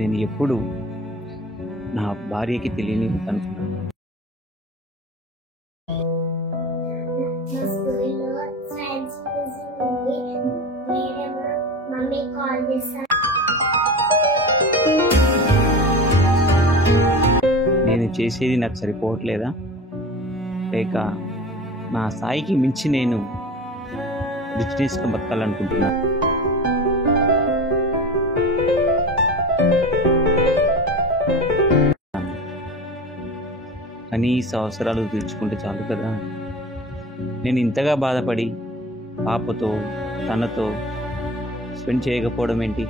నేను ఎప్పుడు నా భార్యకి తెలియని అనుకున్నాను. స్కూల్లో సైన్స్ మ్యూజియం ఉంది. మీరేమో మమ్మీ కాల్ చేస్తారు. నేను చేసేది నాకు సరిపోవట్లేదా, లేక నా స్థాయికి మించి నేను బిజినెస్గా బతకాలనుకుంటున్నాను? కనీస అవసరాలు తీర్చుకుంటే చాలు కదా. నేను ఇంతగా బాధపడి పాపతో తనతో స్పెండ్ చేయకపోవడం ఏంటి?